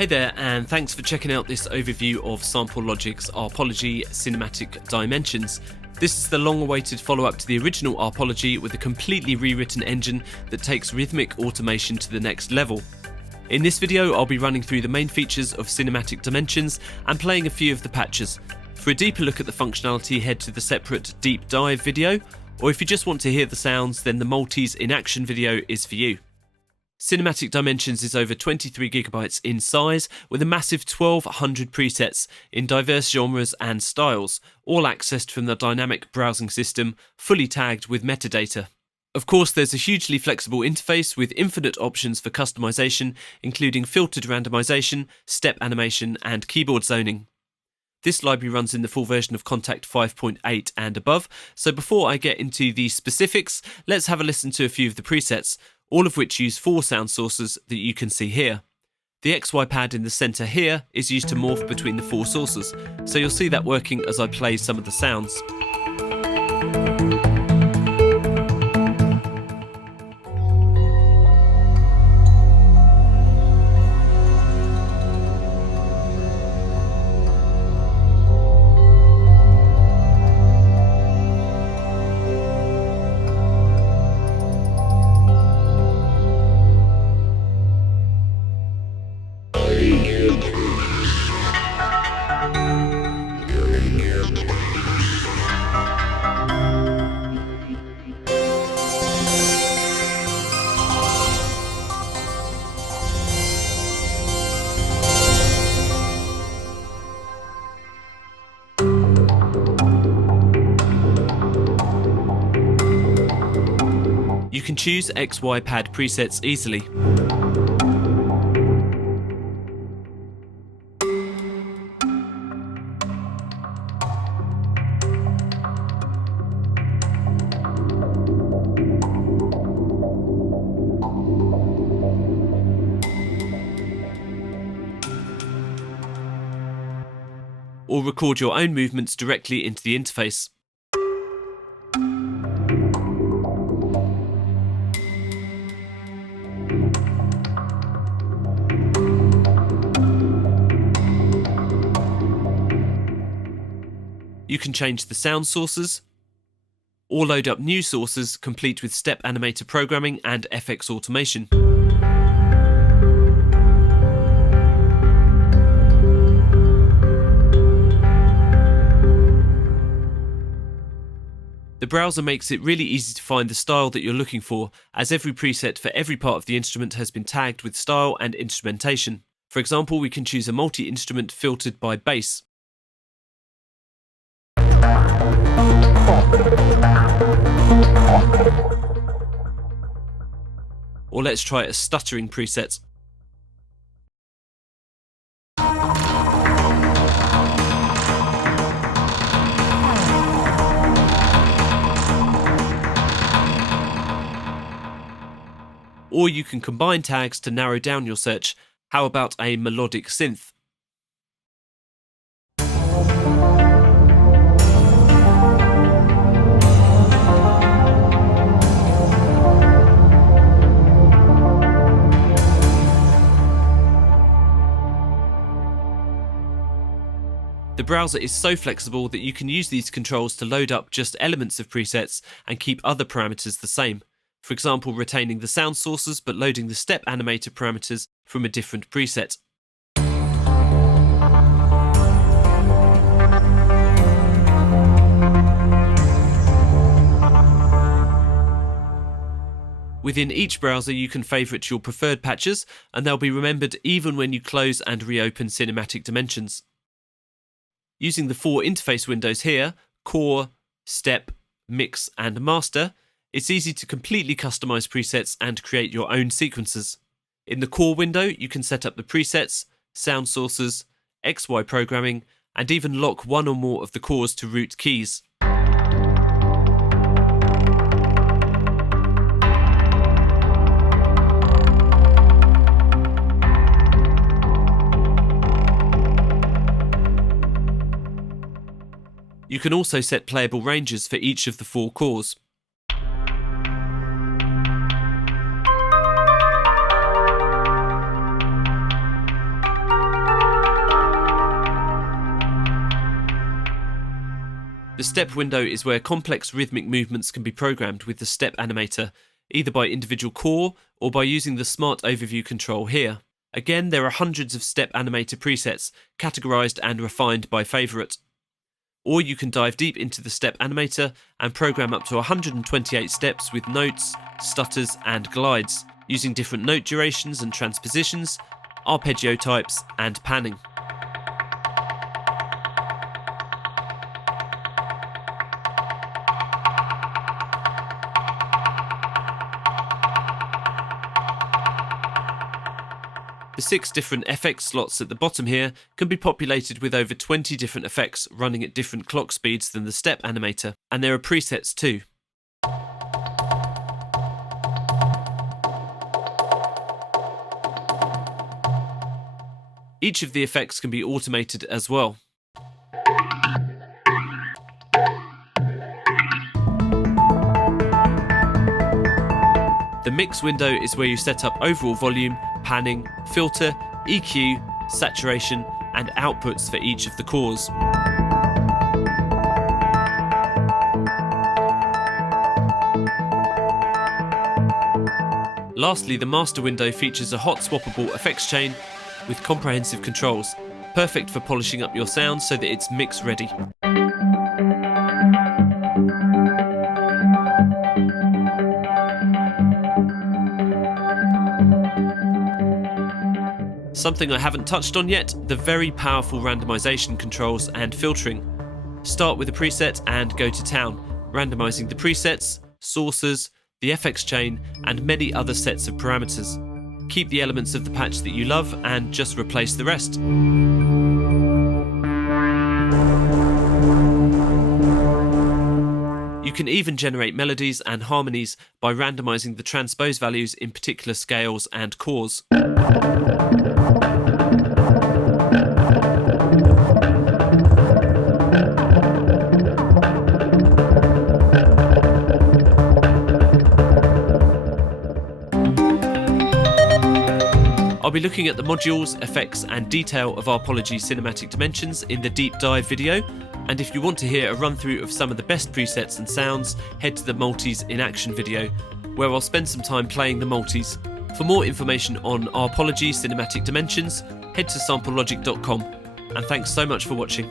Hey there, and thanks for checking out this overview of Sample Logic's Arpology Cinematic Dimensions. This is the long-awaited follow-up to the original Arpology with a completely rewritten engine that takes rhythmic automation to the next level. In this video, I'll be running through the main features of Cinematic Dimensions and playing a few of the patches. For a deeper look at the functionality, head to the separate deep dive video, or if you just want to hear the sounds, then the Multis in Action video is for you. Cinematic Dimensions is over 23GB in size, with a massive 1200 presets in diverse genres and styles, all accessed from the dynamic browsing system, fully tagged with metadata. Of course, there's a hugely flexible interface with infinite options for customization, including filtered randomization, step animation, and keyboard zoning. This library runs in the full version of Contact 5.8 and above, so before I get into the specifics, let's have a listen to a few of the presets, all of which use 4 sound sources that you can see here. The XY pad in the centre here is used to morph between the 4 sources, so you'll see that working as I play some of the sounds. You can choose XY pad presets easily. Or record your own movements directly into the interface. You can change the sound sources, or load up new sources complete with step animator programming and FX automation. The browser makes it really easy to find the style that you're looking for, as every preset for every part of the instrument has been tagged with style and instrumentation. For example, we can choose a multi-instrument filtered by bass. Or let's try a stuttering preset. Or you can combine tags to narrow down your search. How about a melodic synth? The browser is so flexible that you can use these controls to load up just elements of presets and keep other parameters the same. For example, retaining the sound sources but loading the step animator parameters from a different preset. Within each browser, you can favourite your preferred patches, and they'll be remembered even when you close and reopen Cinematic Dimensions. Using the 4 interface windows here, Core, Step, Mix and Master, it's easy to completely customize presets and create your own sequences. In the Core window, you can set up the presets, sound sources, XY programming, and even lock one or more of the cores to root keys. You can also set playable ranges for each of the 4 cores. The step window is where complex rhythmic movements can be programmed with the step animator, either by individual core or by using the Smart Overview control here. Again, there are hundreds of step animator presets, categorized and refined by favorite. Or you can dive deep into the step animator and program up to 128 steps with notes, stutters and glides, using different note durations and transpositions, arpeggio types and panning. The 6 different FX slots at the bottom here can be populated with over 20 different effects running at different clock speeds than the step animator, and there are presets too. Each of the effects can be automated as well. The mix window is where you set up overall volume, panning, filter, EQ, saturation, and outputs for each of the cores. Lastly, the master window features a hot swappable effects chain with comprehensive controls, perfect for polishing up your sound so that it's mix ready. Something I haven't touched on yet, the very powerful randomization controls and filtering. Start with a preset and go to town, randomizing the presets, sources, the FX chain, and many other sets of parameters. Keep the elements of the patch that you love and just replace the rest. You can even generate melodies and harmonies by randomizing the transpose values in particular scales and cores. I'll be looking at the modules, effects and detail of Arpology Cinematic Dimensions in the deep dive video, and if you want to hear a run through of some of the best presets and sounds, head to the multis in action video, where I'll spend some time playing the multis. For more information on Arpology Cinematic Dimensions, head to samplelogic.com, and thanks so much for watching.